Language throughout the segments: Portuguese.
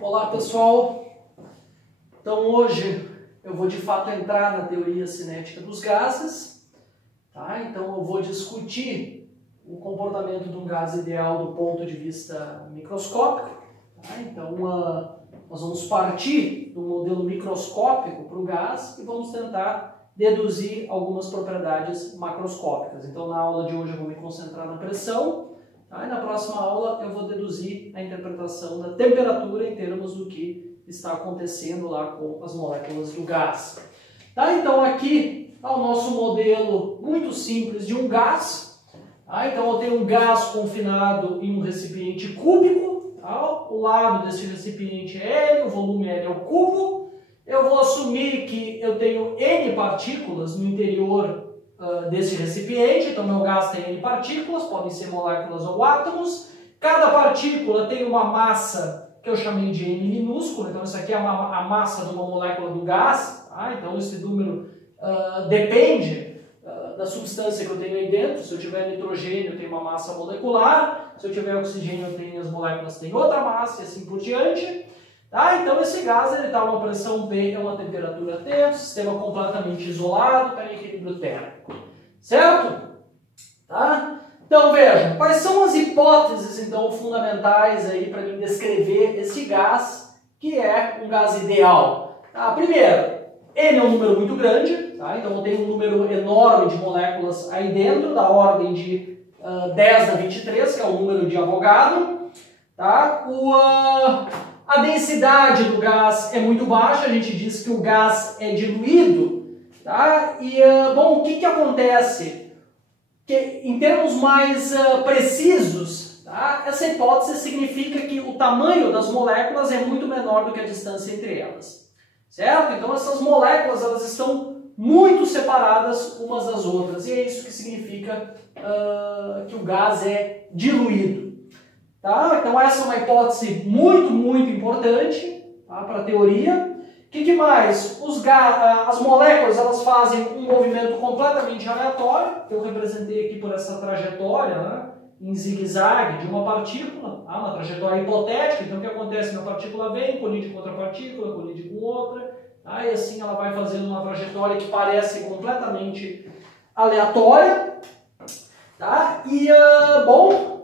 Olá pessoal, então hoje eu vou de fato entrar na teoria cinética dos gases, tá? Então eu vou discutir o comportamento de um gás ideal do ponto de vista microscópico, tá? Então nós vamos partir do modelo microscópico para o gás e vamos tentar deduzir algumas propriedades macroscópicas. Então na aula de hoje eu vou me concentrar na pressão. Tá? E na próxima aula eu vou deduzir a interpretação da temperatura em termos do que está acontecendo lá com as moléculas do gás. Tá? Então aqui está o nosso modelo muito simples de um gás. Tá? Então eu tenho um gás confinado em um recipiente cúbico. Tá? O lado desse recipiente é L, o volume L é o cubo. Eu vou assumir que eu tenho N partículas no interior desse recipiente, então meu gás tem N partículas, podem ser moléculas ou átomos. Cada partícula tem uma massa que eu chamei de N minúscula, então isso aqui é a massa de uma molécula do gás, tá? Então esse número depende da substância que eu tenho aí dentro. Se eu tiver nitrogênio, eu tenho uma massa molecular, se eu tiver oxigênio, as moléculas têm outra massa e assim por diante. Tá? Então esse gás está a uma pressão P, é uma temperatura T, sistema completamente isolado, está em equilíbrio térmico. Certo? Tá? Então vejam, quais são as hipóteses então fundamentais aí para mim descrever esse gás, que é um gás ideal. Tá? Primeiro, ele é um número muito grande, tá? Então eu tenho um número enorme de moléculas aí dentro, da ordem de 10 a 23, que é o número de Avogadro. Tá? A densidade do gás é muito baixa, a gente diz que o gás é diluído, tá? E, bom, o que acontece? Que, em termos mais precisos, tá? Essa hipótese significa que o tamanho das moléculas é muito menor do que a distância entre elas, certo? Então essas moléculas elas estão muito separadas umas das outras, e é isso que significa que o gás é diluído. Tá? Então essa é uma hipótese muito importante, tá, para a teoria. O que mais? As moléculas elas fazem um movimento completamente aleatório, que eu representei aqui por essa trajetória, né, em zigue-zague de uma partícula, tá? Uma trajetória hipotética. Então o que acontece? Uma partícula vem, colide com outra partícula, colide com outra, tá? E assim ela vai fazendo uma trajetória que parece completamente aleatória. Tá? E, bom,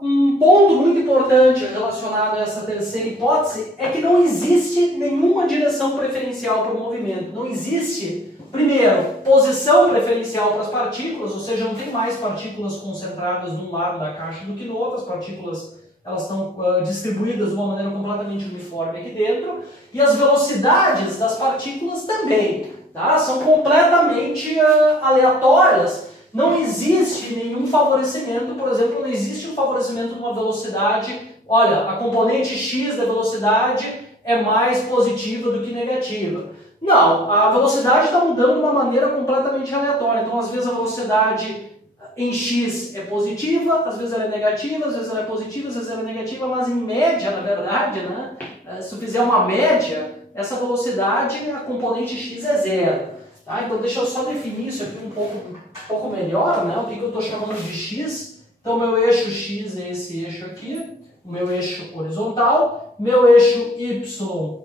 um ponto muito importante relacionado a essa terceira hipótese é que não existe nenhuma direção preferencial para o movimento. Não existe, primeiro, posição preferencial para as partículas, ou seja, não tem mais partículas concentradas de um lado da caixa do que no outro. As partículas elas estão distribuídas de uma maneira completamente uniforme aqui dentro, e as velocidades das partículas também, tá? São completamente aleatórias. Não existe nenhum favorecimento, por exemplo, não existe um favorecimento de uma velocidade. Olha, a componente x da velocidade é mais positiva do que negativa. Não, a velocidade está mudando de uma maneira completamente aleatória. Então, às vezes a velocidade em x é positiva, às vezes ela é negativa, às vezes ela é positiva, às vezes ela é negativa, mas em média, na verdade, né, se eu fizer uma média, essa velocidade, a componente x é zero. Tá? Então deixa eu só definir isso aqui um pouco melhor, né? O que eu estou chamando de x. Então meu eixo x é esse eixo aqui, o meu eixo horizontal, meu eixo y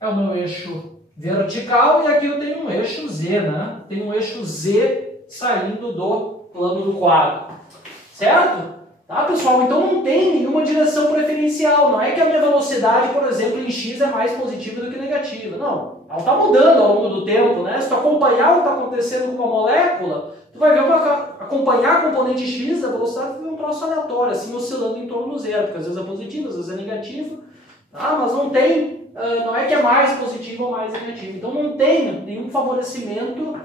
é o meu eixo vertical, e aqui eu tenho um eixo z, né? Tem um eixo z saindo do plano do quadro, certo? Tá, pessoal? Então não tem nenhuma direção preferencial. Não é que a minha velocidade, por exemplo, em x é mais positiva do que negativa. Não. Ela está mudando ao longo do tempo, né? Se tu acompanhar o que está acontecendo com a molécula, tu vai ver acompanhar a componente x, a velocidade vai um troço aleatório, assim, oscilando em torno do zero, porque às vezes é positivo, às vezes é negativo. Tá? Mas não tem, não é que é mais positivo ou mais negativo. Então não tem nenhum favorecimento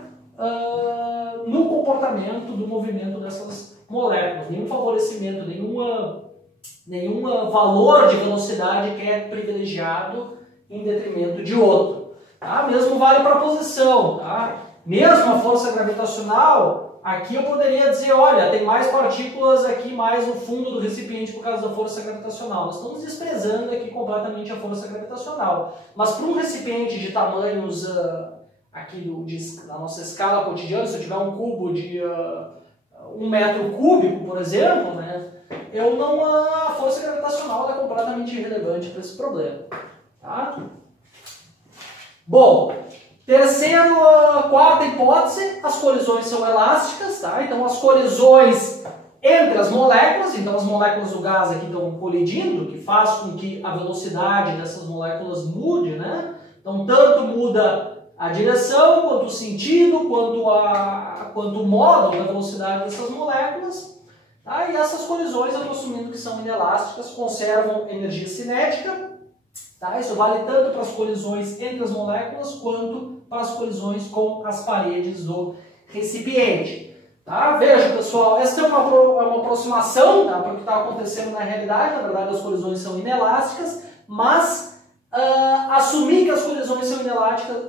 no comportamento do movimento dessas moléculas, nenhum favorecimento, nenhum valor de velocidade que é privilegiado em detrimento de outro. Tá? Mesmo vale para a posição. Tá? Mesmo a força gravitacional, aqui eu poderia dizer, olha, tem mais partículas aqui mais no fundo do recipiente por causa da força gravitacional. Nós estamos desprezando aqui completamente a força gravitacional. Mas para um recipiente de tamanhos aqui da nossa escala cotidiana, se eu tiver um cubo de 1 metro cúbico, por exemplo, né, a força gravitacional é completamente irrelevante para esse problema. Tá? Bom, quarta hipótese, as colisões são elásticas, tá? Então as colisões entre as moléculas, então as moléculas do gás aqui estão colidindo, que faz com que a velocidade dessas moléculas mude, né? Então tanto muda a direção, quanto o sentido, quanto o módulo da velocidade dessas moléculas. Tá? E essas colisões, eu estou assumindo que são inelásticas, conservam energia cinética. Tá? Isso vale tanto para as colisões entre as moléculas, quanto para as colisões com as paredes do recipiente. Tá? Veja, pessoal, essa é uma aproximação, tá, para o que está acontecendo na realidade. Na verdade, as colisões são inelásticas, mas assumir que as colisões são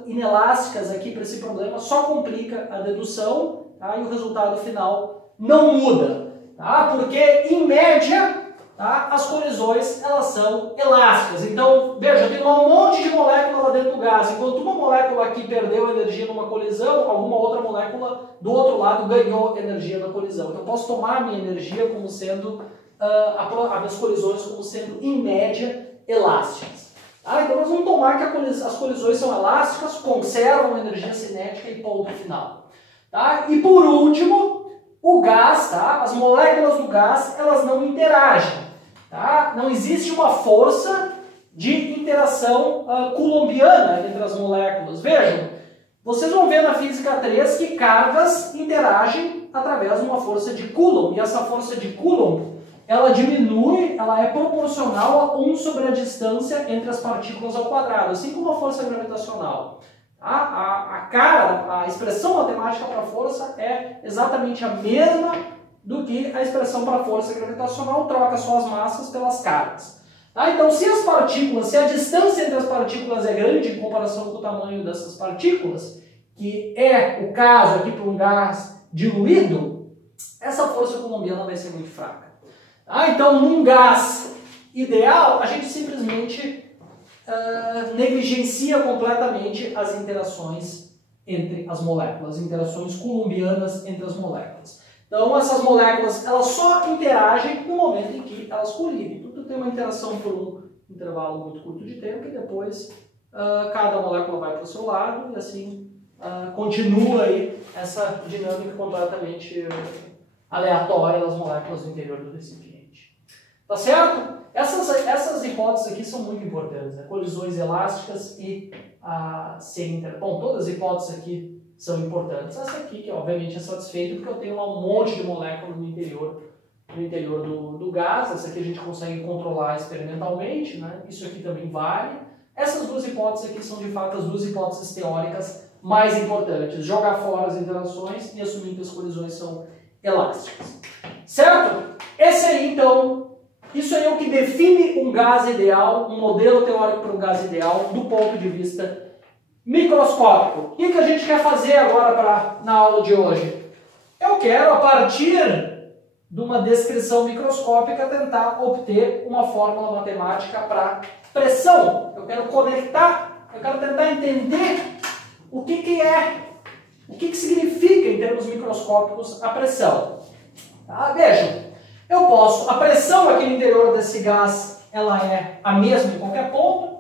inelásticas aqui para esse problema só complica a dedução, tá? E o resultado final não muda, tá? Porque, em média, tá, as colisões elas são elásticas. Então, veja, tem um monte de molécula lá dentro do gás. Enquanto uma molécula aqui perdeu energia numa colisão, alguma outra molécula do outro lado ganhou energia na colisão. Então, eu posso tomar a minha energia como sendo, as minhas colisões como sendo, em média, elásticas. Então nós vamos tomar que as colisões são elásticas, conservam energia cinética e ponto final. Tá? E por último, o gás, tá? As moléculas do gás, elas não interagem. Tá? Não existe uma força de interação coulombiana entre as moléculas. Vejam, vocês vão ver na física 3 que cargas interagem através de uma força de Coulomb. E essa força de Coulomb, ela diminui, ela é proporcional a 1 sobre a distância entre as partículas ao quadrado, assim como a força gravitacional. A expressão matemática para a força é exatamente a mesma do que a expressão para a força gravitacional, troca só as massas pelas cargas. Então, se a distância entre as partículas é grande em comparação com o tamanho dessas partículas, que é o caso aqui para um gás diluído, essa força coulombiana vai ser muito fraca. Então, num gás ideal, a gente simplesmente negligencia completamente as interações entre as moléculas, as interações coulombianas entre as moléculas. Então, essas moléculas elas só interagem no momento em que elas colidem. Tudo tem uma interação por um intervalo muito curto de tempo e depois cada molécula vai para o seu lado e assim continua aí essa dinâmica completamente aleatória das moléculas do interior do recipiente. Tá certo? Essas hipóteses aqui são muito importantes, né? Colisões elásticas e sem inter... Bom, todas as hipóteses aqui são importantes. Essa aqui, que obviamente é satisfeita porque eu tenho um monte de moléculas no interior do gás. Essa aqui a gente consegue controlar experimentalmente, né? Isso aqui também vale. Essas duas hipóteses aqui são de fato as duas hipóteses teóricas mais importantes. Jogar fora as interações e assumir que as colisões são elásticas. Certo? Esse aí, então, isso aí é o que define um gás ideal, um modelo teórico para um gás ideal, do ponto de vista microscópico. O que a gente quer fazer agora na aula de hoje? Eu quero, a partir de uma descrição microscópica, tentar obter uma fórmula matemática para pressão. Eu quero conectar, eu quero tentar entender o que significa em termos microscópicos a pressão. Vejam. A pressão aqui no interior desse gás, ela é a mesma em qualquer ponto.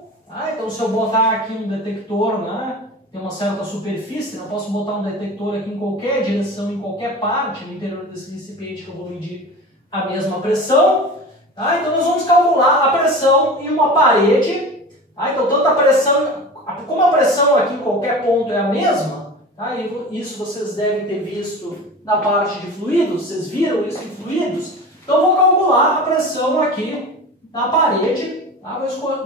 Então, se eu botar aqui um detector, né, tem uma certa superfície, eu posso botar um detector aqui em qualquer direção, em qualquer parte no interior desse recipiente que eu vou medir a mesma pressão. Então, nós vamos calcular a pressão em uma parede. Então, tanto a pressão, como a pressão aqui em qualquer ponto é a mesma, isso vocês devem ter visto na parte de fluidos, vocês viram isso em fluidos? Então, vou calcular a pressão aqui na parede,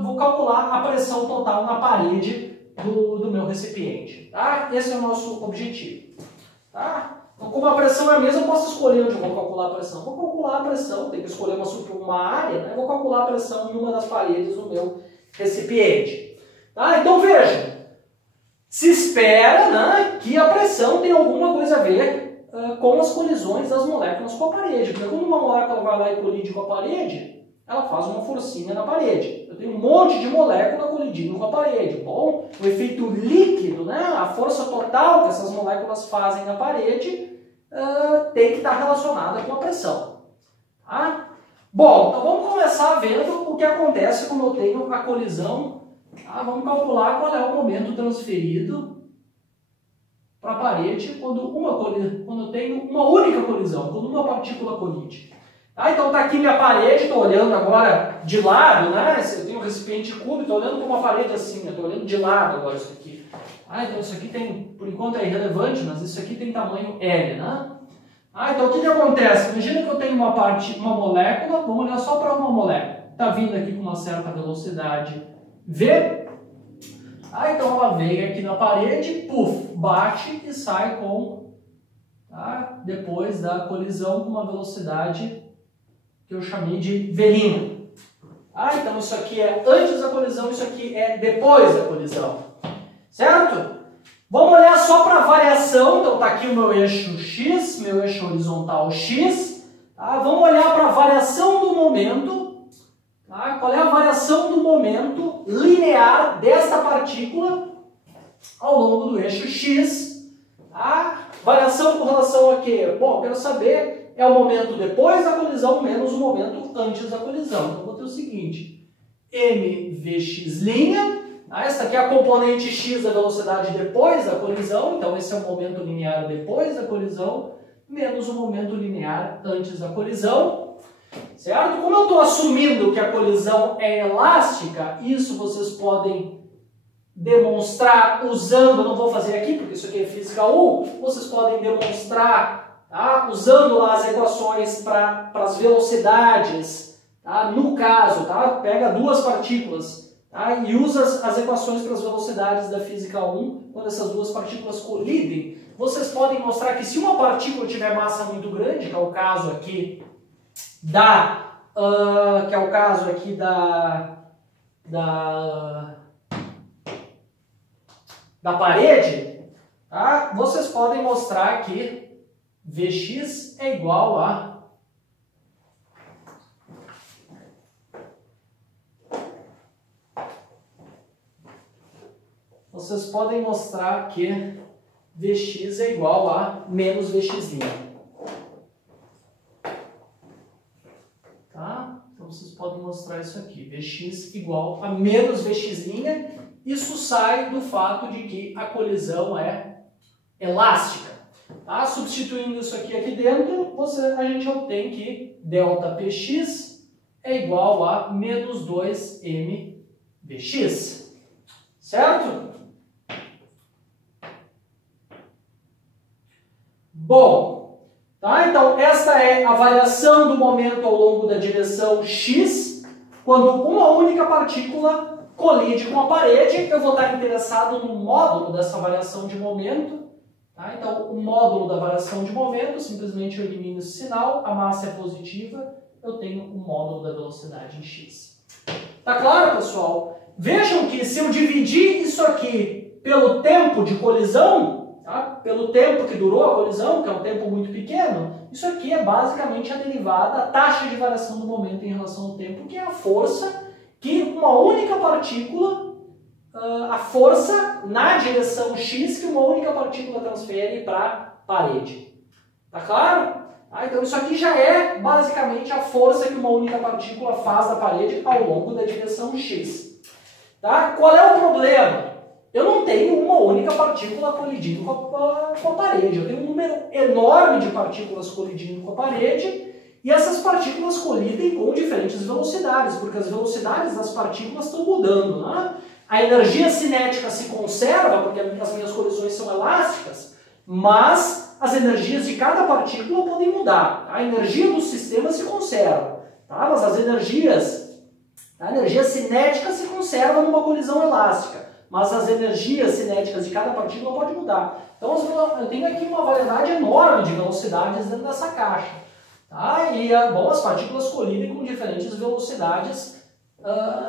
vou calcular a pressão total na parede do meu recipiente. Esse é o nosso objetivo. Então, como a pressão é a mesma, eu posso escolher onde eu vou calcular a pressão. Vou calcular a pressão, tenho que escolher uma área, né? Vou calcular a pressão em uma das paredes do meu recipiente. Então, veja, se espera, né, que a pressão tem alguma coisa a ver com as colisões das moléculas com a parede. Porque quando uma molécula vai lá e colide com a parede, ela faz uma forcinha na parede. Eu tenho um monte de molécula colidindo com a parede. Bom, o efeito líquido, né, a força total que essas moléculas fazem na parede, tem que estar relacionada com a pressão. Bom, então vamos começar vendo o que acontece quando eu tenho a colisão. Tá? Vamos calcular qual é o momento transferido para a parede quando eu tenho uma única colisão, quando uma partícula colide. Tá? Então está aqui minha parede, estou olhando agora de lado, né? Eu tenho um recipiente cúbico, estou olhando para uma parede assim, estou olhando de lado agora isso aqui. Então isso aqui tem, por enquanto é irrelevante, mas isso aqui tem tamanho L, né? Então o que acontece? Imagina que eu tenho uma molécula, vamos olhar só para uma molécula. Está vindo aqui com uma certa velocidade V. Então ela vem aqui na parede, puf, bate e sai com, depois da colisão, com uma velocidade que eu chamei de V'. Então isso aqui é antes da colisão, isso aqui é depois da colisão. Certo? Vamos olhar só para a variação. Então está aqui o meu eixo X, meu eixo horizontal X. Vamos olhar para a variação do momento. Qual é a variação do momento linear desta partícula ao longo do eixo X? Variação com relação a quê? Bom, eu quero saber é o momento depois da colisão menos o momento antes da colisão. Então, eu vou ter o seguinte, mvx', essa aqui é a componente x da velocidade depois da colisão, então esse é o momento linear depois da colisão, menos o momento linear antes da colisão. Certo? Como eu estou assumindo que a colisão é elástica, isso vocês podem demonstrar usando, não vou fazer aqui porque isso aqui é física 1, vocês podem demonstrar usando lá as equações para as velocidades, no caso, pega duas partículas e usa as equações para as velocidades da física 1, quando essas duas partículas colidem, vocês podem mostrar que se uma partícula tiver massa muito grande, que é o caso aqui da parede, vocês podem mostrar que Vx é igual a vocês podem mostrar que Vx é igual a menos Vx'. Então vocês podem mostrar isso aqui, Vx igual a menos Vx'. Isso sai do fato de que a colisão é elástica. Substituindo isso aqui dentro, a gente obtém que ΔPx é igual a menos 2mVx. Certo? Bom, então esta é a variação do momento ao longo da direção x, quando uma única partícula colide com a parede. Eu vou estar interessado no módulo dessa variação de momento. Então, o módulo da variação de momento, simplesmente eu elimino esse sinal, a massa é positiva, eu tenho o módulo da velocidade em x. Tá claro, pessoal? Vejam que se eu dividir isso aqui pelo tempo de colisão, pelo tempo que durou a colisão, que é um tempo muito pequeno, isso aqui é basicamente a derivada, a taxa de variação do momento em relação ao tempo, que é a força que uma única partícula, a força na direção x que uma única partícula transfere para a parede. Tá claro? Então isso aqui já é basicamente a força que uma única partícula faz da parede ao longo da direção x. Qual é o problema? Eu não tenho uma única partícula colidindo com a parede. Eu tenho um número enorme de partículas colidindo com a parede e essas partículas colidem com diferentes velocidades, porque as velocidades das partículas estão mudando. A energia cinética se conserva, porque as minhas colisões são elásticas, mas as energias de cada partícula podem mudar. A energia do sistema se conserva, mas a energia cinética se conserva numa colisão elástica, mas as energias cinéticas de cada partícula podem mudar. Então eu tenho aqui uma variedade enorme de velocidades dentro dessa caixa. E as partículas colidem com diferentes velocidades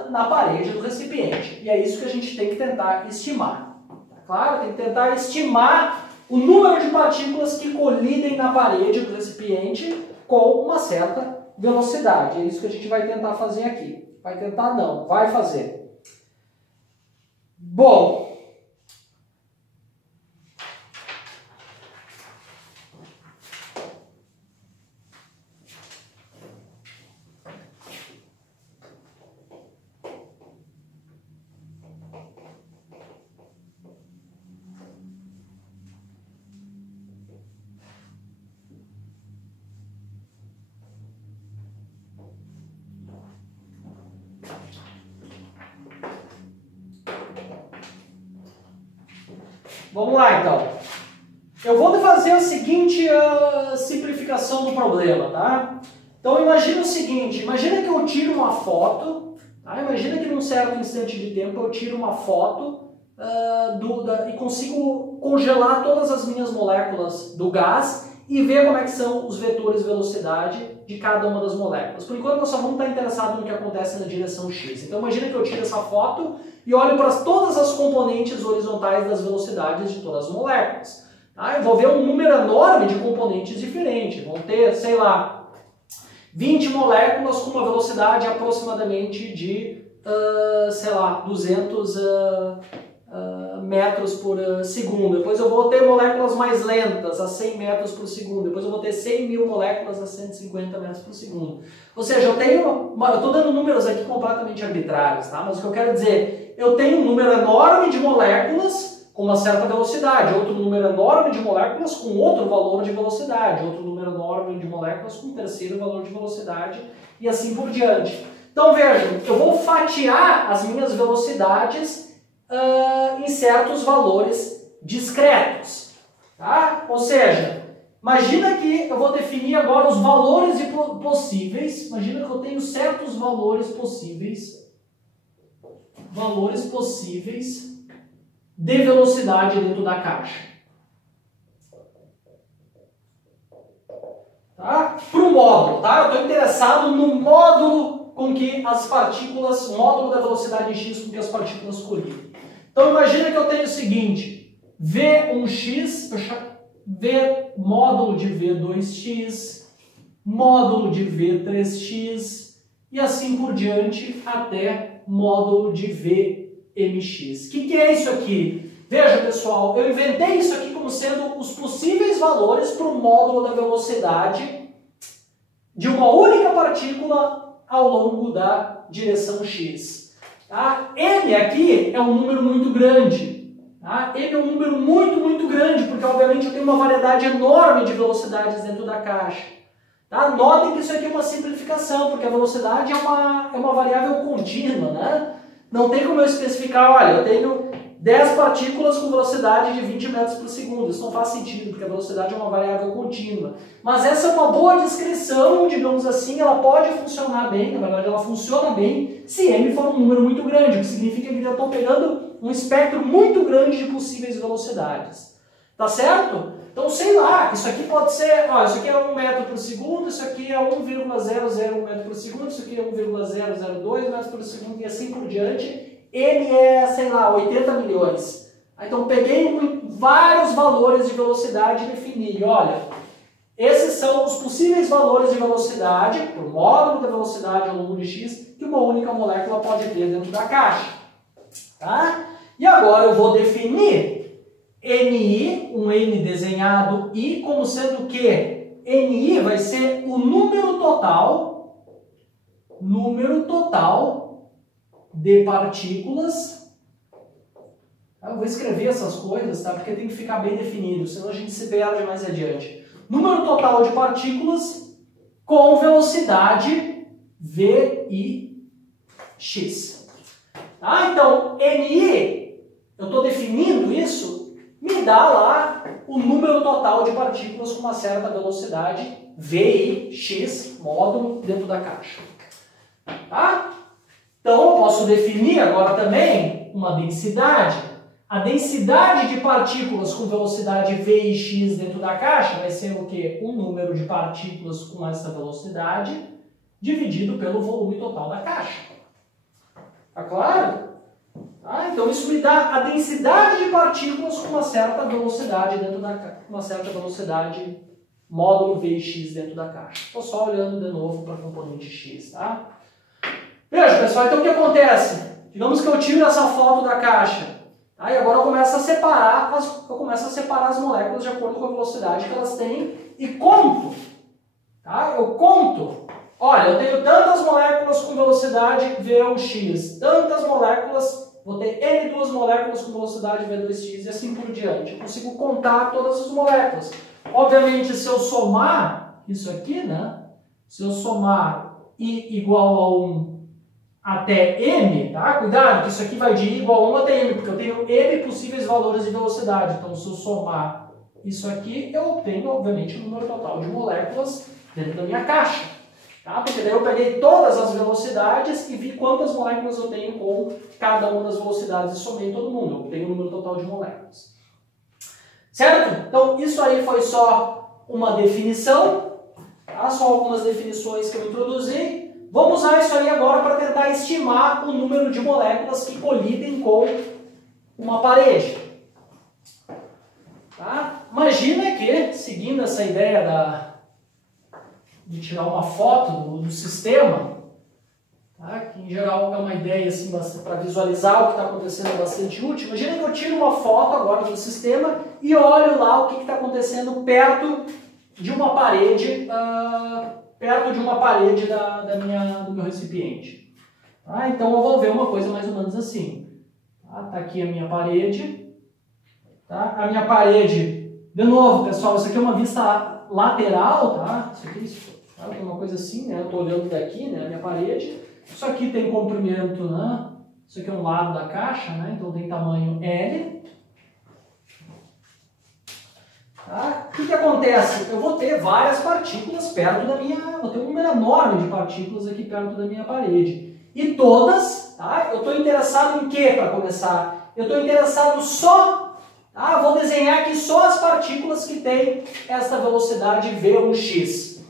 na parede do recipiente. E é isso que a gente tem que tentar estimar. Tá claro? Tem que tentar estimar o número de partículas que colidem na parede do recipiente com uma certa velocidade. É isso que a gente vai tentar fazer aqui. Vai tentar não, vai fazer. Bom, Vamos lá, então. Eu vou fazer a seguinte simplificação do problema, tá? Então, imagina o seguinte, imagina que eu tiro uma foto, tá? Imagina que num certo instante de tempo eu tiro uma foto e consigo congelar todas as minhas moléculas do gás e ver como é que são os vetores de velocidade de cada uma das moléculas. Por enquanto, nós só vamos estar interessados no que acontece na direção x. Então, imagina que eu tiro essa foto e olho para todas as componentes horizontais das velocidades de todas as moléculas. Tá? Eu vou ver um número enorme de componentes diferentes. Vão ter, sei lá, 20 moléculas com uma velocidade aproximadamente de, sei lá, 200 metros por segundo. Depois eu vou ter moléculas mais lentas, a 100 metros por segundo. Depois eu vou ter 100 mil moléculas a 150 metros por segundo. Ou seja, eu estou dando números aqui completamente arbitrários, tá? Mas o que eu quero dizer, eu tenho um número enorme de moléculas com uma certa velocidade, outro número enorme de moléculas com outro valor de velocidade, outro número enorme de moléculas com um terceiro valor de velocidade e assim por diante. Então vejam, eu vou fatiar as minhas velocidades em certos valores discretos. Tá? Ou seja, imagina que eu vou definir agora os valores possíveis, imagina que eu tenho certos valores possíveis de velocidade dentro da caixa. Tá? Para o módulo, tá? Eu estou interessado no módulo com que as partículas, o módulo da velocidade x com que as partículas colidem. Então imagina que eu tenho o seguinte, V1x, V módulo de V2x, módulo de V3x e assim por diante até módulo de Vmx. O que é isso aqui? Veja, pessoal, eu inventei isso aqui como sendo os possíveis valores para o módulo da velocidade de uma única partícula ao longo da direção x. Tá? M aqui é um número muito grande. Tá? M é um número muito grande, porque obviamente eu tenho uma variedade enorme de velocidades dentro da caixa. Tá? Notem que isso aqui é uma simplificação, porque a velocidade é uma variável contínua. Né? Não tem como eu especificar, olha, eu tenho 10 partículas com velocidade de 20 metros por segundo. Isso não faz sentido, porque a velocidade é uma variável contínua. Mas essa é uma boa descrição, digamos assim, ela pode funcionar bem, na verdade ela funciona bem, se M for um número muito grande, o que significa que eu estou pegando um espectro muito grande de possíveis velocidades. Tá certo? Então, sei lá, isso aqui pode ser, ó, isso aqui é 1 metro por segundo, isso aqui é 1,001 metro por segundo, isso aqui é 1,002 metros por segundo e assim por diante. M é, sei lá, 80 milhões. Então, peguei vários valores de velocidade e defini, olha, esses são os possíveis valores de velocidade, por módulo da velocidade ao longo de x, que uma única molécula pode ter dentro da caixa. Tá? E agora eu vou definir Ni, um N desenhado I, como sendo que Ni vai ser o número total de partículas. Eu vou escrever essas coisas, tá? Porque tem que ficar bem definido, senão a gente se perde mais adiante. Número total de partículas com velocidade Vix. Tá? Então, Ni, eu estou definindo isso, me dá lá o número total de partículas com uma certa velocidade Vix, módulo, dentro da caixa. Tá? Então, eu posso definir agora também uma densidade. A densidade de partículas com velocidade Vx dentro da caixa vai ser o quê? O número de partículas com essa velocidade dividido pelo volume total da caixa. Tá claro? Tá? Então, isso me dá a densidade de partículas com uma certa velocidade dentro da caixa. Uma certa velocidade módulo Vx dentro da caixa. Estou só olhando de novo para a componente x, tá? Veja, pessoal, então o que acontece? Digamos que eu tiro essa foto da caixa. Tá? E agora eu começo a separar as moléculas de acordo com a velocidade que elas têm e conto. Tá? Eu conto. Olha, eu tenho tantas moléculas com velocidade V1x, tantas moléculas, vou ter N2 moléculas com velocidade V2x e assim por diante. Eu consigo contar todas as moléculas. Obviamente, se eu somar isso aqui, né? Se eu somar I igual a 1 até m, tá? Cuidado que isso aqui vai de I igual a 1 até m, porque eu tenho m possíveis valores de velocidade. Então, se eu somar isso aqui, eu obtenho, obviamente, o número total de moléculas dentro da minha caixa. Tá? Porque daí eu peguei todas as velocidades e vi quantas moléculas eu tenho com cada uma das velocidades e somei todo mundo. Eu obtenho o número total de moléculas. Certo? Então, isso aí foi só uma definição, tá? Só algumas definições que eu introduzi. Vamos usar isso aí agora para tentar estimar o número de moléculas que colidem com uma parede. Tá? Imagina que, seguindo essa ideia de tirar uma foto do sistema, tá? Que em geral é uma ideia assim, para visualizar o que está acontecendo bastante útil. Imagina que eu tiro uma foto agora do sistema e olho lá o que está acontecendo perto de uma parede, do meu recipiente. Tá? Então eu vou ver uma coisa mais ou menos assim. Tá aqui a minha parede. Tá? A minha parede, de novo, pessoal, isso aqui é uma vista lateral, tá? Isso aqui é uma coisa assim, né? Eu estou olhando daqui, né? A minha parede. Isso aqui tem comprimento, né? Isso aqui é um lado da caixa, né? Então tem tamanho L. Tá? O que acontece? Eu vou ter várias partículas perto da minha... Vou ter um número enorme de partículas aqui perto da minha parede. E todas, tá? Eu estou interessado em quê para começar? Eu estou interessado só... Tá? Vou desenhar aqui só as partículas que têm essa velocidade V1x.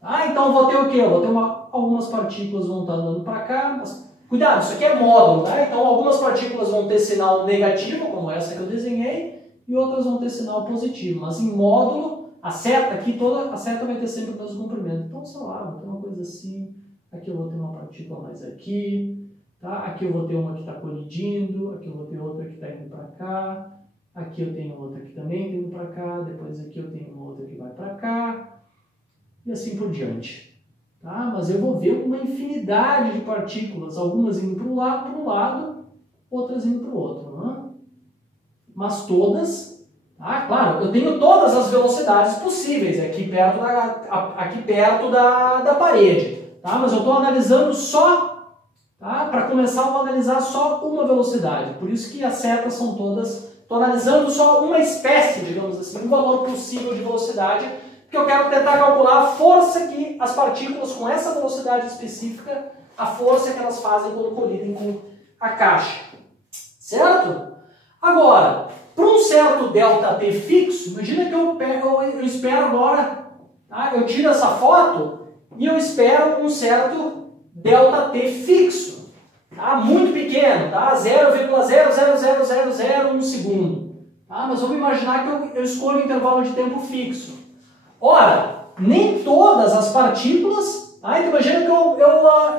Tá? Então eu vou ter o quê? Eu vou ter algumas partículas vão estar andando para cá. Mas... Cuidado, isso aqui é módulo, tá? Então algumas partículas vão ter sinal negativo, como essa que eu desenhei, e outras vão ter sinal positivo. Mas em módulo, a seta aqui, a seta vai ter sempre o mesmo comprimento. Então, sei lá, vou ter uma coisa assim, aqui eu vou ter uma partícula mais aqui, tá? Aqui eu vou ter uma que está colidindo, aqui eu vou ter outra que está indo para cá, aqui eu tenho outra que também está indo para cá, depois aqui eu tenho uma outra que vai para cá, e assim por diante. Tá? Mas eu vou ver uma infinidade de partículas, algumas indo para um lado, outras indo para o outro. Né? Mas todas, tá? Claro, eu tenho todas as velocidades possíveis aqui perto da parede. Tá? Mas eu estou analisando só, tá? Para começar eu vou analisar só uma velocidade. Por isso que as setas são todas, estou analisando só uma espécie, digamos assim, um valor possível de velocidade, porque eu quero tentar calcular a força que as partículas com essa velocidade específica, a força que elas fazem quando colidem com a caixa. Certo? Agora, para um certo ΔT fixo, imagina que eu espero agora, tá? Eu tiro essa foto e eu espero um certo ΔT fixo, tá? Muito pequeno, tá? 0,00001 segundo. Tá? Mas vamos imaginar que eu escolho um intervalo de tempo fixo. Ora, nem todas as partículas, tá? Então imagina que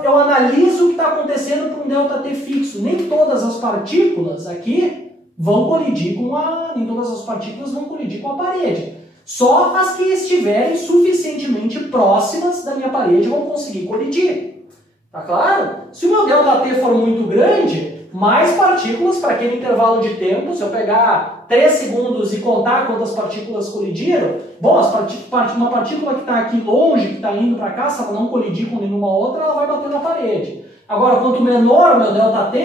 eu analiso o que está acontecendo para um ΔT fixo. Nem todas as partículas aqui vão colidir nem todas as partículas vão colidir com a parede. Só as que estiverem suficientemente próximas da minha parede vão conseguir colidir. Tá claro? Se o meu ΔT for muito grande, mais partículas para aquele intervalo de tempo, se eu pegar 3 segundos e contar quantas partículas colidiram, bom, uma partícula que está aqui longe, que está indo para cá, se ela não colidir com nenhuma outra, ela vai bater na parede. Agora, quanto menor o meu ΔT,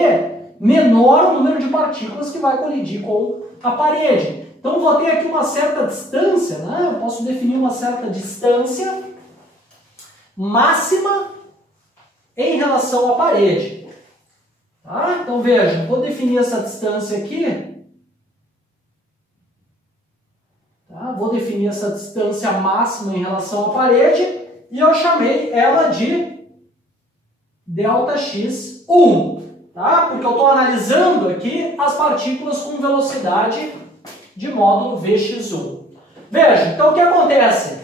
menor o número de partículas que vai colidir com a parede. Então, vou ter aqui uma certa distância, né? Eu posso definir uma certa distância máxima em relação à parede. Tá? Então, veja, vou definir essa distância aqui. Tá? Vou definir essa distância máxima em relação à parede e eu chamei ela de ΔX1. Tá? Porque eu estou analisando aqui as partículas com velocidade de módulo Vx1. Veja, então o que acontece?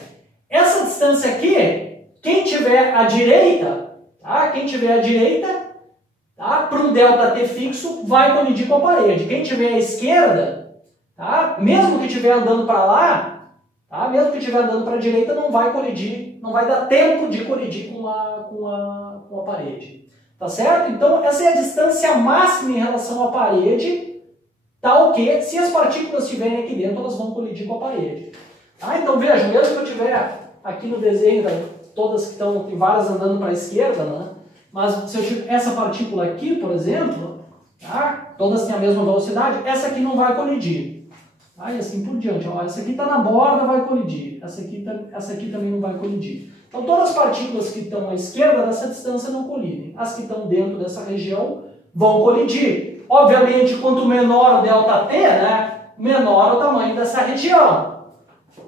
Essa distância aqui, quem tiver à direita, tá? Quem tiver à direita, tá? Para um ΔT fixo, vai colidir com a parede. Quem tiver à esquerda, tá? Mesmo que estiver andando para lá, tá? Mesmo que estiver andando para a direita, não vai colidir, não vai dar tempo de colidir com a parede. Tá certo? Então, essa é a distância máxima em relação à parede, tal que, se as partículas estiverem aqui dentro, elas vão colidir com a parede. Tá? Então, veja, mesmo que eu tiver aqui no desenho, todas que estão, tem várias andando para a esquerda, né? Mas se eu tiver essa partícula aqui, por exemplo, tá? Todas têm a mesma velocidade, essa aqui não vai colidir. Tá? E assim por diante. Ó, essa aqui está na borda, vai colidir. Essa aqui também não vai colidir. Então todas as partículas que estão à esquerda dessa distância não colidem. As que estão dentro dessa região vão colidir. Obviamente, quanto menor o ΔT, né, menor o tamanho dessa região.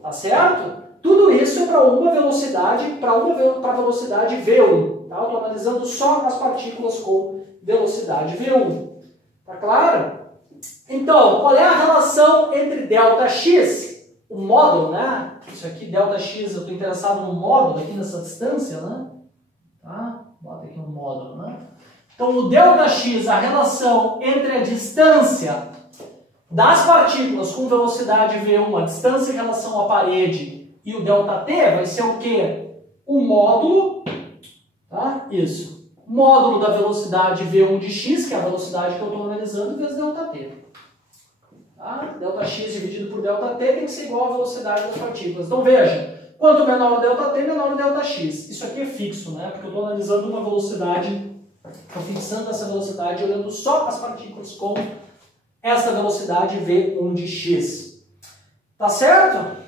Tá certo? Tudo isso é para uma velocidade, para a velocidade V1. Tá? Eu estou analisando só as partículas com velocidade V1. Tá claro? Então, qual é a relação entre ΔX, o módulo, né? Isso aqui, ΔX, eu estou interessado no módulo aqui nessa distância, né? Tá? Bota aqui um módulo, né? Então, o ΔX, a relação entre a distância das partículas com velocidade V1, a distância em relação à parede, e o ΔT vai ser o quê? O módulo, tá? Isso. Módulo da velocidade V1 de x, que é a velocidade que eu estou analisando, vezes ΔT. Tá? ΔX dividido por ΔT tem que ser igual à velocidade das partículas. Então, veja, quanto menor o ΔT, menor o ΔX. Isso aqui é fixo, né? Porque eu estou analisando uma velocidade, estou fixando essa velocidade olhando só as partículas com essa velocidade V1 de x. Tá certo?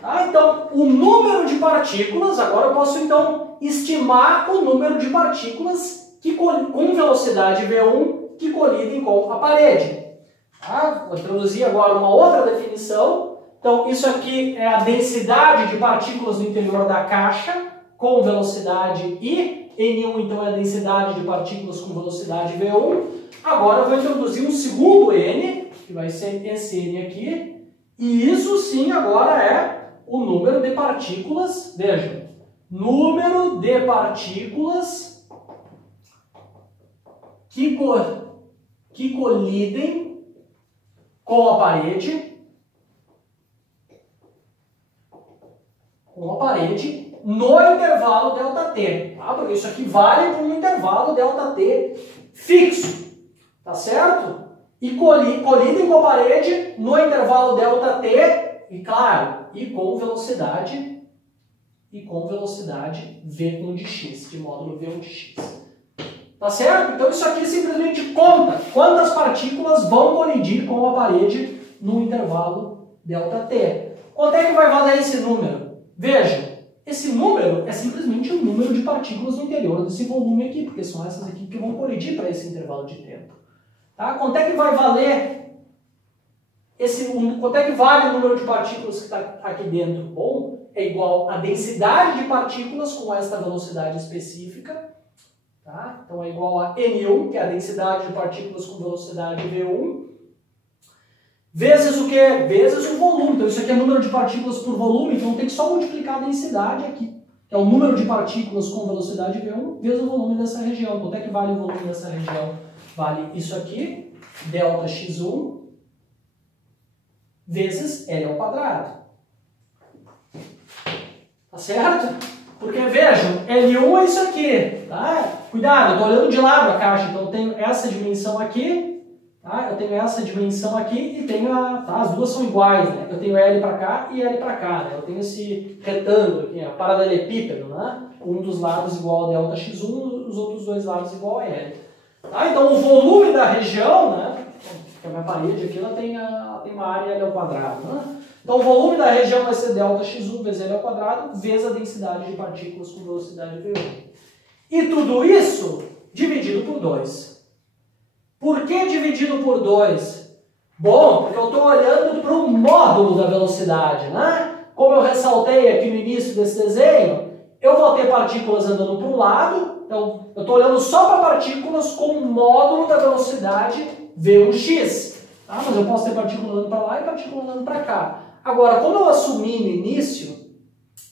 Tá? Então, o número de partículas, agora eu posso então estimar o número de partículas que com velocidade V1 que colidem com a parede. Tá? Vou introduzir agora uma outra definição. Então, isso aqui é a densidade de partículas no interior da caixa com velocidade I. N1, então, é a densidade de partículas com velocidade V1. Agora eu vou introduzir um segundo N, que vai ser esse N aqui. E isso sim agora é o número de partículas, vejam, número de partículas que colidem com a parede, no intervalo ΔT, tá? Porque isso aqui vale para um intervalo ΔT fixo, tá certo? E colidem com a parede no intervalo ΔT, e claro, e com velocidade V1 de x, de módulo V1 de x. Tá certo? Então isso aqui simplesmente conta quantas partículas vão colidir com a parede no intervalo ΔT. Quanto é que vai valer esse número? Veja, esse número é simplesmente o número de partículas no interior desse volume aqui, porque são essas aqui que vão colidir para esse intervalo de tempo. Tá? Quanto é que vai valer quanto é que vale o número de partículas que está aqui dentro? Bom, é igual a densidade de partículas com esta velocidade específica. Tá? Então é igual a N1, que é a densidade de partículas com velocidade V1, vezes o quê? Vezes o volume. Então isso aqui é número de partículas por volume, então tem que só multiplicar a densidade aqui, que é o número de partículas com velocidade V1, vezes o volume dessa região. Quanto é que vale o volume dessa região? Vale isso aqui, ΔX1, vezes L ao quadrado. Tá certo? Porque, vejam, L1 é isso aqui, tá? Cuidado, eu estou olhando de lado a caixa, então eu tenho essa dimensão aqui, tá? Eu tenho essa dimensão aqui e tenho tá? As duas são iguais, né? Eu tenho L para cá e L para cá, né? Eu tenho esse retângulo aqui, ó, paralelepípedo, né? Um dos lados igual a ΔX1, os outros dois lados igual a L. Tá? Então, o volume da região, né? A minha parede aqui ela tem uma área L ao quadrado. Né? Então o volume da região vai ser ΔX1 vezes L ao quadrado vezes a densidade de partículas com velocidade V1. E tudo isso dividido por 2. Por que dividido por 2? Bom, porque eu estou olhando para o módulo da velocidade. Né? Como eu ressaltei aqui no início desse desenho, eu vou ter partículas andando para um lado. Então eu estou olhando só para partículas com o módulo da velocidade V1x, tá? Mas eu posso ter partícula andando para lá e partícula andando para cá. Agora, como eu assumi no início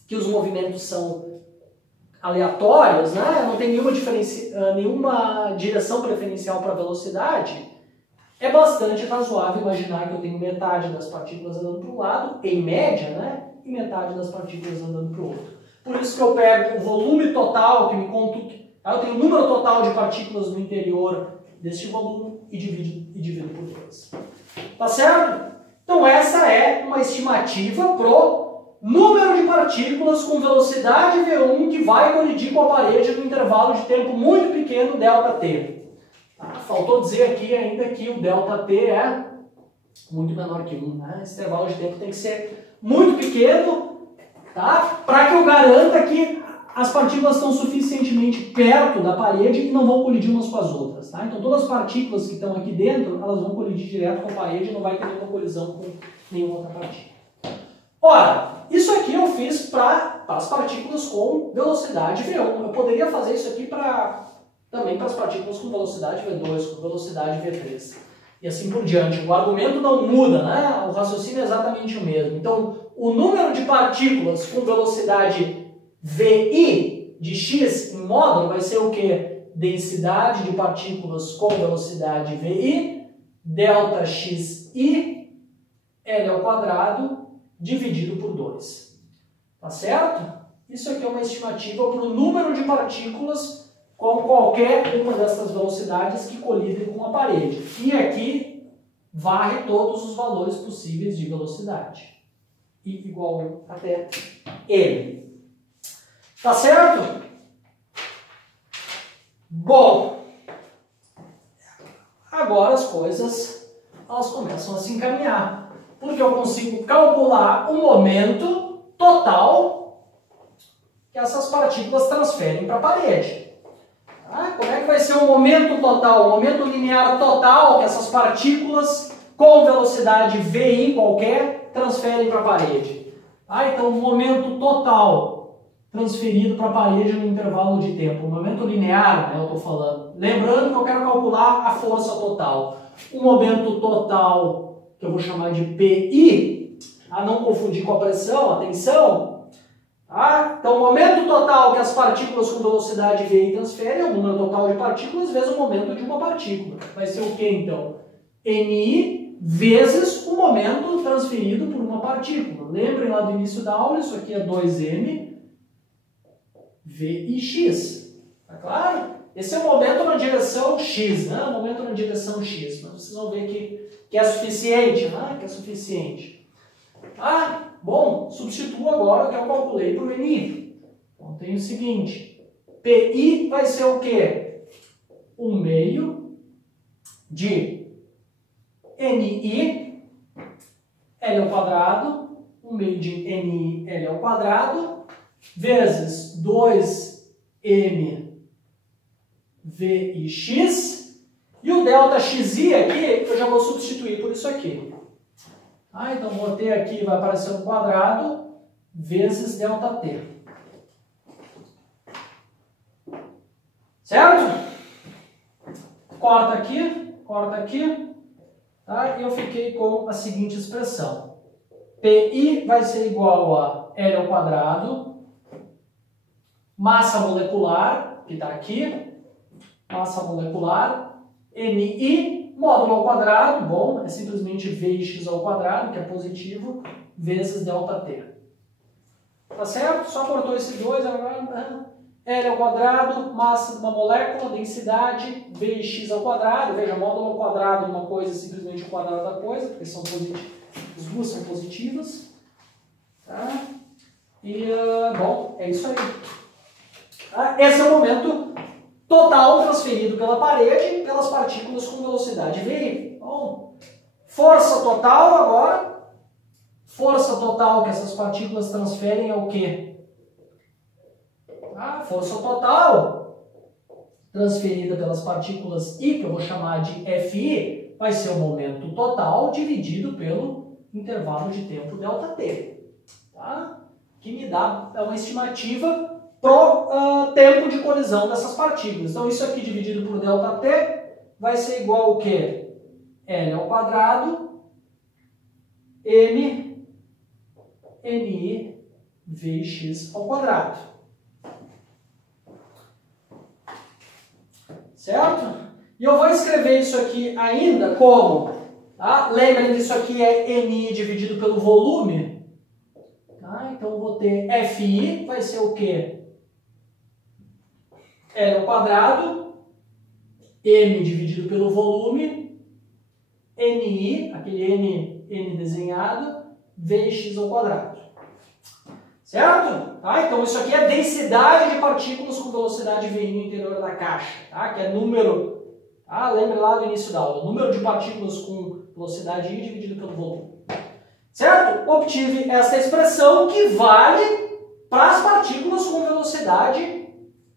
que os movimentos são aleatórios, né? Não tem nenhuma direção preferencial para a velocidade, é bastante razoável imaginar que eu tenho metade das partículas andando para um lado, em média, né? E metade das partículas andando para o outro. Por isso que eu pego o volume total, que me conta, eu tenho o número total de partículas no interior deste volume e divido por 2. Tá certo? Então essa é uma estimativa pro número de partículas com velocidade V1 que vai colidir com a parede no intervalo de tempo muito pequeno, ΔT. Faltou dizer aqui ainda que o ΔT é muito menor que 1. Né? Esse intervalo de tempo tem que ser muito pequeno, tá? Para que eu garanta que as partículas estão suficientemente perto da parede e não vão colidir umas com as outras. Tá? Então todas as partículas que estão aqui dentro, elas vão colidir direto com a parede e não vai ter nenhuma colisão com nenhuma outra partícula. Ora, isso aqui eu fiz para as partículas com velocidade V1. Eu poderia fazer isso aqui também para as partículas com velocidade V2, com velocidade V3. E assim por diante. O argumento não muda, né? O raciocínio é exatamente o mesmo. Então, o número de partículas com velocidade VI de x em módulo vai ser o quê? Densidade de partículas com velocidade VI, ΔXI, L ao quadrado, dividido por 2. Tá certo? Isso aqui é uma estimativa para o número de partículas com qualquer uma dessas velocidades que colidem com a parede. E aqui varre todos os valores possíveis de velocidade. I igual a 1 até L. Tá certo? Bom, agora as coisas elas começam a se encaminhar. Porque eu consigo calcular o momento total que essas partículas transferem para a parede. Como é que vai ser o momento total, o momento linear total que essas partículas com velocidade VI qualquer transferem para a parede? Então, o momento total transferido para a parede no intervalo de tempo. O momento linear, né, eu estou falando. Lembrando que eu quero calcular a força total. O momento total, que eu vou chamar de PI, a não confundir com a pressão, atenção. Então, o momento total que as partículas com velocidade VI transferem é o número total de partículas vezes o momento de uma partícula. Vai ser o que, então? NI vezes o momento transferido por uma partícula. Lembrem lá do início da aula, isso aqui é 2m VIX. Tá claro? Esse é o momento na direção X, né? O momento na direção X. Mas vocês vão ver que é suficiente, né? Que é suficiente. Bom, substituo agora o que eu calculei para o NI. Então, tem o seguinte. PI vai ser o quê? 1 meio de NI L ao quadrado, 1 meio de NI L ao quadrado, vezes 2m VIX, e o ΔXI aqui, eu já vou substituir por isso aqui. Então, vou ter aqui, vai aparecer um quadrado, vezes ΔT. Certo? Corta aqui, tá? E eu fiquei com a seguinte expressão. PI vai ser igual a L ao quadrado, massa molecular, que está aqui, massa molecular, NI, módulo ao quadrado, bom, é simplesmente VX ao quadrado, que é positivo, vezes ΔT. Tá certo? Só cortou esse 2, L ao quadrado, massa de uma molécula, densidade, VX ao quadrado, veja, módulo ao quadrado, uma coisa é simplesmente o quadrado da coisa, porque são as duas são positivas. Tá? E, bom, é isso aí. Esse é o momento total transferido pela parede pelas partículas com velocidade VI. Bom, força total agora. Força total que essas partículas transferem é o quê? Força total transferida pelas partículas I, que eu vou chamar de FI, vai ser o momento total dividido pelo intervalo de tempo ΔT. Tá? Que me dá uma estimativa pro tempo de colisão dessas partículas. Então, isso aqui dividido por ΔT vai ser igual ao quê? L ao quadrado, M, NI, VX ao quadrado. Certo? E eu vou escrever isso aqui ainda como, lembrem que isso aqui é NI dividido pelo volume. Então, eu vou ter FI, vai ser o quê? L ao quadrado, M dividido pelo volume, NI, aquele N desenhado, VX ao quadrado. Certo? Tá? Então isso aqui é densidade de partículas com velocidade VI no interior da caixa, tá? Que é número, lembra lá do início da aula, número de partículas com velocidade I dividido pelo volume. Certo? Obtive essa expressão que vale para as partículas com velocidade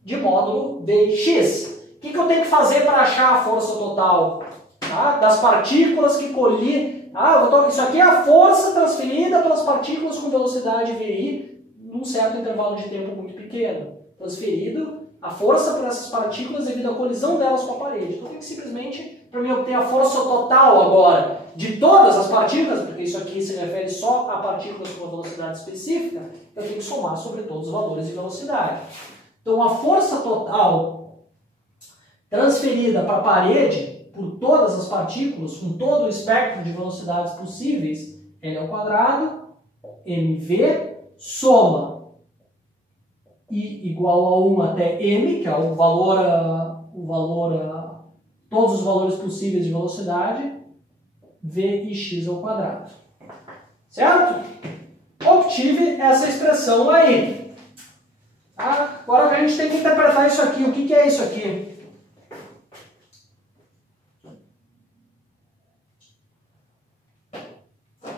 de módulo Vx. O que eu tenho que fazer para achar a força total? Tá? Das partículas que colhi. Isso aqui é a força transferida pelas partículas com velocidade VI num certo intervalo de tempo muito pequeno. Transferido a força para essas partículas devido à colisão delas com a parede. Então eu tenho que simplesmente, para mim obter a força total agora de todas as partículas, porque isso aqui se refere só a partículas com uma velocidade específica, eu tenho que somar sobre todos os valores de velocidade. Então a força total transferida para a parede por todas as partículas, com todo o espectro de velocidades possíveis, L ao quadrado, mv, soma I igual a 1 até m, que é todos os valores possíveis de velocidade, v e x ao quadrado. Certo? Obtive essa expressão aí. Agora a gente tem que interpretar isso aqui. O que é isso aqui?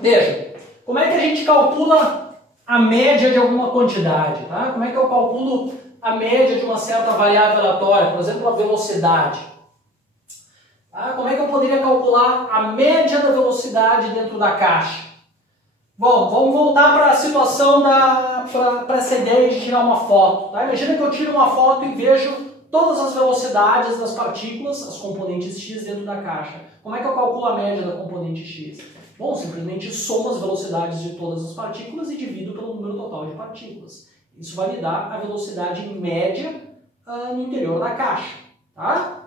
Veja, como é que a gente calcula a média de alguma quantidade? Tá? Como é que eu calculo a média de uma certa variável aleatória, por exemplo, a velocidade? Como é que eu poderia calcular a média da velocidade dentro da caixa? Bom, vamos voltar para a situação para essa ideia de tirar uma foto. Tá? Imagina que eu tiro uma foto e vejo todas as velocidades das partículas, as componentes x dentro da caixa. Como é que eu calculo a média da componente x? Bom, simplesmente somo as velocidades de todas as partículas e divido pelo número total de partículas. Isso vai me dar a velocidade média no interior da caixa. Tá?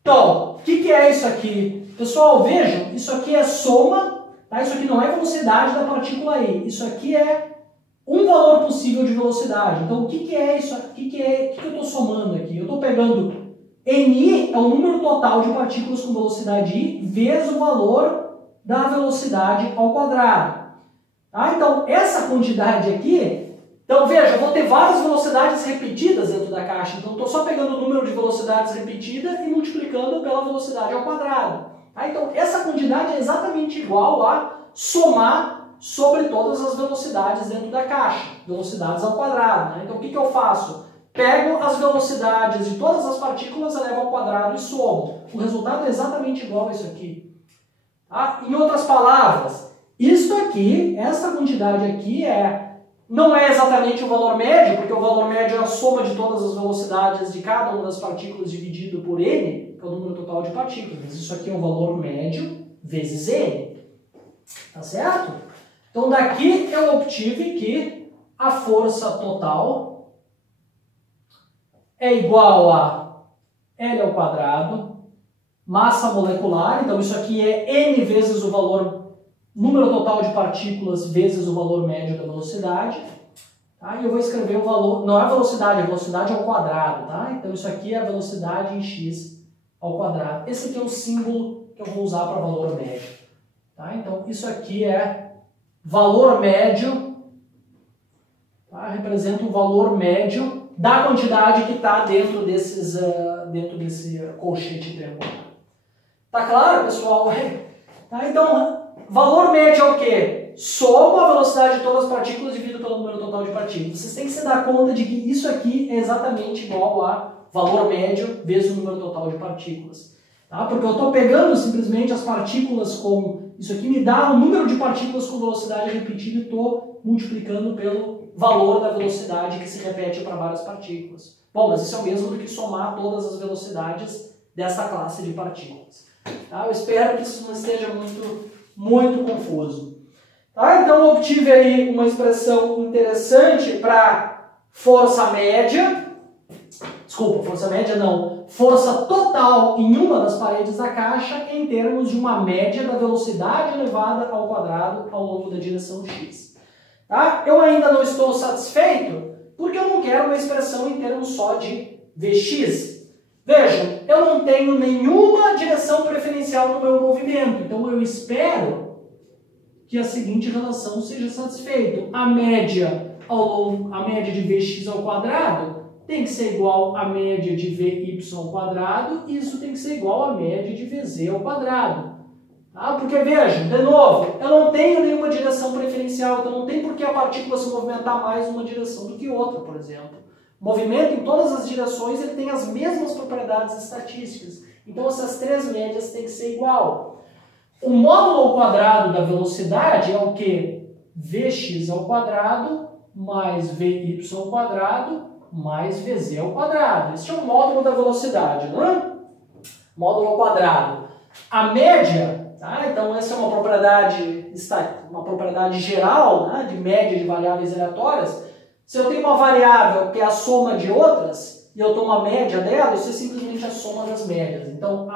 Então, o que é isso aqui? Pessoal, vejam, isso aqui é soma, tá? Isso aqui não é velocidade da partícula I, isso aqui é um valor possível de velocidade. Então, o que é isso? O que eu estou somando aqui? Eu estou pegando MI, é o número total de partículas com velocidade I, vezes o valor da velocidade ao quadrado. Tá? Então, essa quantidade aqui, então veja, eu vou ter várias velocidades repetidas dentro da caixa, então estou só pegando o número de velocidades repetidas e multiplicando pela velocidade ao quadrado. Tá? Então, essa quantidade é exatamente igual a somar sobre todas as velocidades dentro da caixa, velocidades ao quadrado. Né? Então, o que eu faço? Pego as velocidades de todas as partículas, elevo ao quadrado e somo. O resultado é exatamente igual a isso aqui. Em outras palavras, isso aqui, essa quantidade aqui não é exatamente o valor médio, porque o valor médio é a soma de todas as velocidades de cada uma das partículas dividido por n, que é o número total de partículas. Mas isso aqui é o valor médio vezes n. Tá certo? Então daqui eu obtive que a força total é igual a L ao quadrado, massa molecular, então isso aqui é n vezes o número total de partículas vezes o valor médio da velocidade. Tá? E eu vou escrever o valor, não é a velocidade ao quadrado. Tá? Então isso aqui é a velocidade em x ao quadrado. Esse aqui é o símbolo que eu vou usar para valor médio. Tá? Então isso aqui é valor médio, tá? Representa o valor médio da quantidade que está dentro desse colchete triangular. Tá claro, pessoal? Tá, então, valor médio é o quê? Soma a velocidade de todas as partículas dividido pelo número total de partículas. Vocês têm que se dar conta de que isso aqui é exatamente igual a valor médio vezes o número total de partículas. Tá? Porque eu estou pegando simplesmente as partículas com... Isso aqui me dá o número de partículas com velocidade repetida e estou multiplicando pelo valor da velocidade que se repete para várias partículas. Bom, mas isso é o mesmo do que somar todas as velocidades dessa classe de partículas. Tá? Eu espero que isso não esteja muito confuso. Tá? Então eu obtive aí uma expressão interessante para força média. Desculpa, força média não. Força total em uma das paredes da caixa em termos de uma média da velocidade elevada ao quadrado ao longo da direção x. Tá? Eu ainda não estou satisfeito porque eu não quero uma expressão em termos só de Vx. Vejam, eu não tenho nenhuma direção preferencial no meu movimento, então eu espero que a seguinte relação seja satisfeita. A média a média de Vx ao quadrado tem que ser igual à média de Vy ao quadrado, e isso tem que ser igual à média de Vz ao quadrado. Tá? Porque, vejam, de novo, eu não tenho nenhuma direção preferencial, então não tem por que a partícula se movimentar mais numa direção do que outra, por exemplo. O movimento em todas as direções ele tem as mesmas propriedades estatísticas. Então essas três médias têm que ser igual. O módulo ao quadrado da velocidade é o quê? Vx ao quadrado mais Vy ao quadrado mais Vz ao quadrado. Esse é o módulo da velocidade, não é? Módulo ao quadrado. A média, tá? Então essa é uma propriedade geral, né? De média de variáveis aleatórias. Se eu tenho uma variável que é a soma de outras, e eu tomo a média dela, isso é simplesmente a soma das médias. Então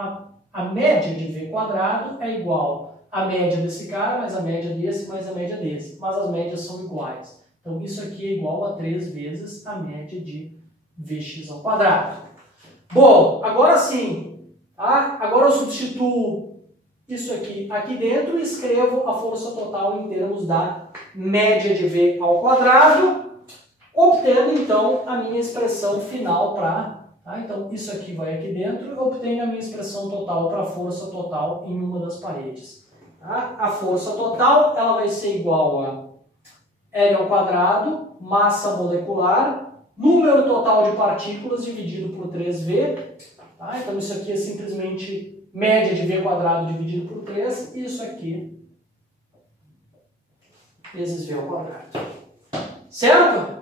a média de V quadrado é igual à média desse cara, mais a média desse, mais a média desse. Mas as médias são iguais. Então, isso aqui é igual a 3 vezes a média de Vx ao quadrado. Bom, agora sim, tá? Agora eu substituo isso aqui dentro e escrevo a força total em termos da média de V ao quadrado, obtendo, então, a minha expressão final para... Tá? Então, isso aqui vai aqui dentro e obtenho a minha expressão total para a força total em uma das paredes. Tá? A força total ela vai ser igual a L ao quadrado, massa molecular, número total de partículas dividido por 3V. Tá? Então isso aqui é simplesmente média de V quadrado dividido por 3, e isso aqui vezes V ao quadrado. Certo?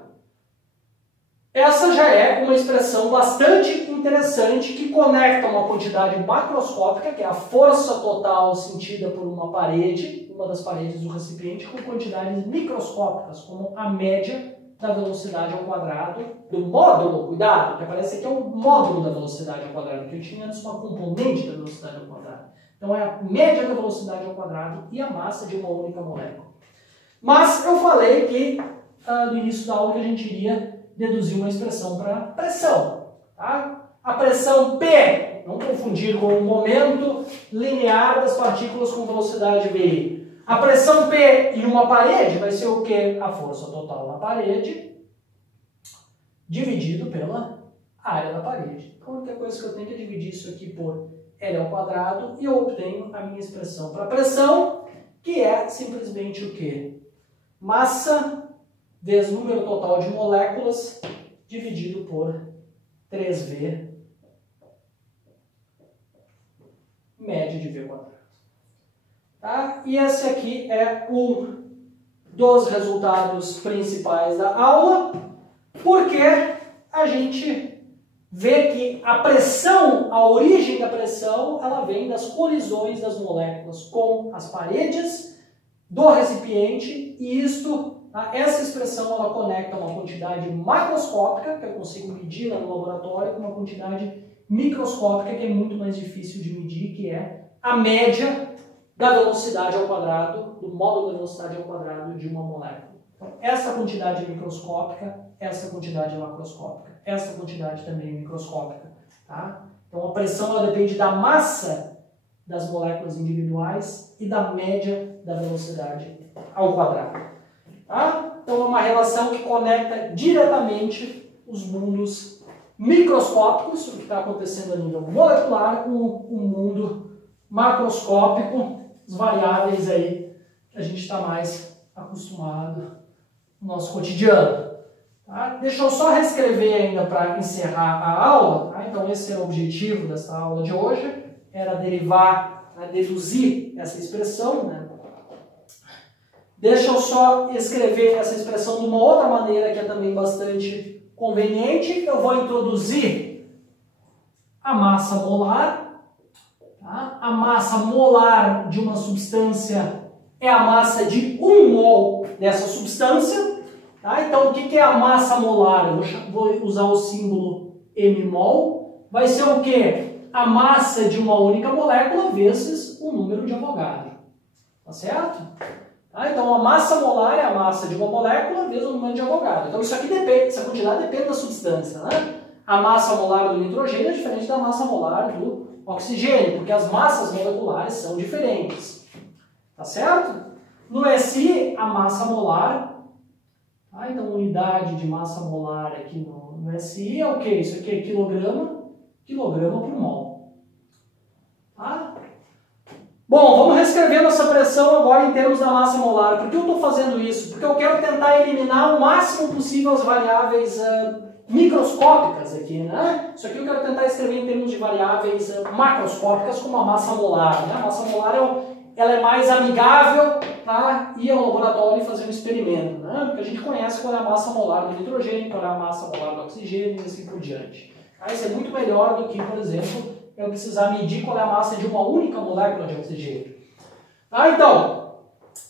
Essa já é uma expressão bastante interessante que conecta uma quantidade macroscópica, que é a força total sentida por uma parede, uma das paredes do recipiente, com quantidades microscópicas, como a média da velocidade ao quadrado do módulo. Cuidado, que parece que é o módulo da velocidade ao quadrado, que eu tinha antes uma componente da velocidade ao quadrado. Então é a média da velocidade ao quadrado e a massa de uma única molécula. Mas eu falei que no início da aula que a gente iria deduzir uma expressão para pressão. Tá? A pressão P, não confundir com o momento linear das partículas com velocidade v. A pressão P em uma parede vai ser o quê? A força total na parede dividido pela área da parede. Então a única coisa que eu tenho é dividir isso aqui por L ao quadrado e eu obtenho a minha expressão para pressão, que é simplesmente o quê? Massa vezes número total de moléculas dividido por 3V média de V quadrado. Tá? E esse aqui é um dos resultados principais da aula, porque a gente vê que a pressão, a origem da pressão, ela vem das colisões das moléculas com as paredes do recipiente, e essa expressão ela conecta uma quantidade macroscópica, que eu consigo medir lá no laboratório, com uma quantidade microscópica, que é muito mais difícil de medir, que é a média da velocidade ao quadrado, do módulo da velocidade ao quadrado de uma molécula. Então, essa quantidade é microscópica, essa quantidade é macroscópica, essa quantidade também é microscópica. Tá? Então, a pressão ela depende da massa das moléculas individuais e da média da velocidade ao quadrado. Tá? Então, é uma relação que conecta diretamente os mundos microscópicos, o que está acontecendo a nível molecular, com o mundo macroscópico, as variáveis aí que a gente está mais acostumado no nosso cotidiano. Tá? Deixa eu só reescrever ainda para encerrar a aula. Tá? Então, esse é o objetivo dessa aula de hoje, era derivar, deduzir essa expressão, né? Deixa eu só escrever essa expressão de uma outra maneira que é também bastante conveniente. Eu vou introduzir a massa molar. Tá? A massa molar de uma substância é a massa de 1 mol dessa substância. Tá? Então, o que é a massa molar? Eu vou usar o símbolo mmol. Vai ser o quê? A massa de uma única molécula vezes o número de Avogadro. Tá certo? Então, a massa molar é a massa de uma molécula vezes o número de Avogadro. Então, isso aqui depende, essa quantidade depende da substância. Né? A massa molar do nitrogênio é diferente da massa molar do oxigênio, porque as massas moleculares são diferentes. Tá certo? No SI, a massa molar Ah, então, unidade de massa molar aqui no SI é o quê? Isso aqui é quilograma por mol. Tá? Bom, vamos reescrever nossa pressão agora em termos da massa molar. Por que eu estou fazendo isso? Porque eu quero tentar eliminar o máximo possível as variáveis microscópicas aqui, né? Isso aqui eu quero tentar escrever em termos de variáveis macroscópicas como a massa molar, né? A massa molar ela é mais amigável para ir ao laboratório e fazer um experimento, né? Porque a gente conhece qual é a massa molar do nitrogênio, qual é a massa molar do oxigênio e assim por diante. Tá? Isso é muito melhor do que, por exemplo, eu precisar medir qual é a massa de uma única molécula de oxigênio. Tá? Então,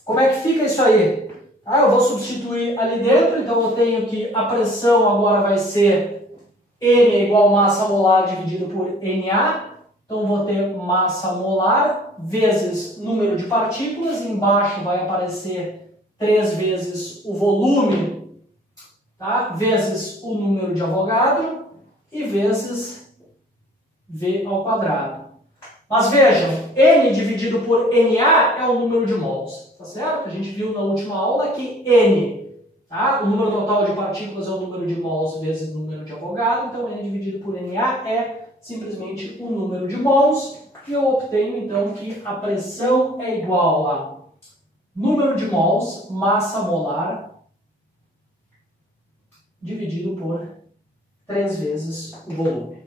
como é que fica isso aí? Ah, eu vou substituir ali dentro, então eu tenho que a pressão agora vai ser N igual massa molar dividido por Na. Então eu vou ter massa molar vezes número de partículas, embaixo vai aparecer 3 vezes o volume, tá? Vezes o número de Avogadro e vezes V ao quadrado. Mas vejam, N dividido por Na é o número de mols, tá certo? A gente viu na última aula que N, tá? O número total de partículas é o número de mols vezes o número de Avogadro, então N dividido por Na é simplesmente o número de mols, e eu obtenho então que a pressão é igual a número de mols, massa molar, dividido por 3 vezes o volume,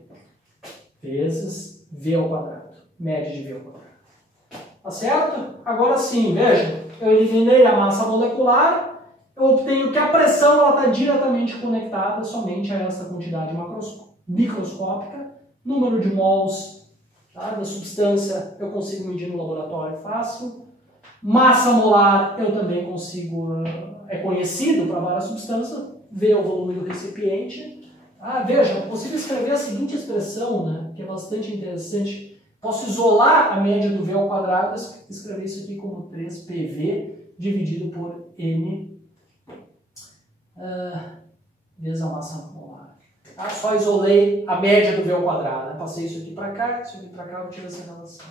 vezes V ao quadrado, média de V ao quadrado. Tá certo? Agora sim, vejam, eu eliminei a massa molecular, eu obtenho que a pressão está diretamente conectada somente a essa quantidade microscópica, número de mols, tá, da substância eu consigo medir no laboratório fácil, massa molar eu também consigo, é conhecido para várias substâncias, V é o volume do recipiente. Veja, eu consigo escrever a seguinte expressão, né, que é bastante interessante. Posso isolar a média do V ao quadrado e escrever isso aqui como 3PV dividido por N vezes a massa molar. Tá? Só isolei a média do V ao quadrado. Passei isso aqui para cá, isso aqui para cá, eu tiro essa relação.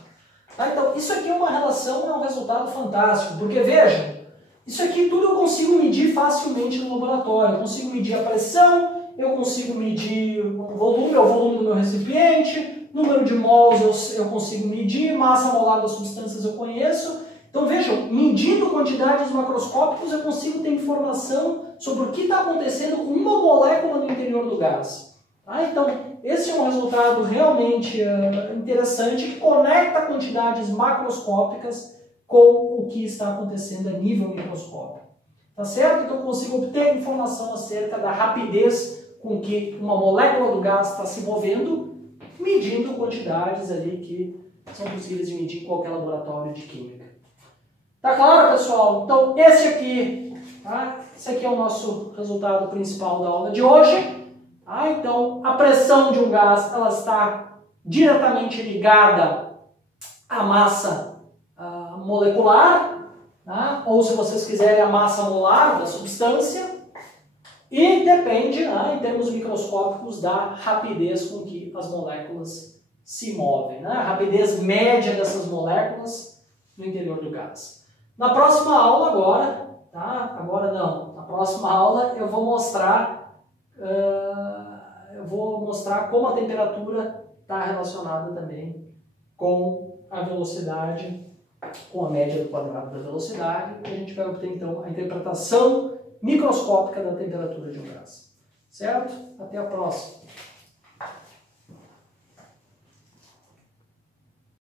Tá? Então, isso aqui é uma relação, é um resultado fantástico, porque veja, isso aqui tudo eu consigo medir facilmente no laboratório. Eu consigo medir a pressão, eu consigo medir o volume do meu recipiente, número de mols eu consigo medir, massa molar das substâncias eu conheço. Então vejam, medindo quantidades macroscópicas eu consigo ter informação sobre o que está acontecendo com uma molécula no interior do gás. Tá? Então esse é um resultado realmente interessante que conecta quantidades macroscópicas com o que está acontecendo a nível microscópico. Tá certo? Então eu consigo obter informação acerca da rapidez com que uma molécula do gás está se movendo, medindo quantidades ali que são possíveis de medir em qualquer laboratório de química. Tá claro, pessoal? Então esse aqui, tá? Esse aqui é o nosso resultado principal da aula de hoje. Tá? Então a pressão de um gás ela está diretamente ligada à massa molecular, tá? Ou se vocês quiserem a massa molar da substância, e depende, né, em termos microscópicos, da rapidez com que as moléculas se movem, né? A rapidez média dessas moléculas no interior do gás. Na próxima aula agora, tá? Agora não, na próxima aula eu vou mostrar como a temperatura está relacionada também com a velocidade, com a média do quadrado da velocidade, e a gente vai obter então a interpretação microscópica da temperatura de um gás. Certo? Até a próxima.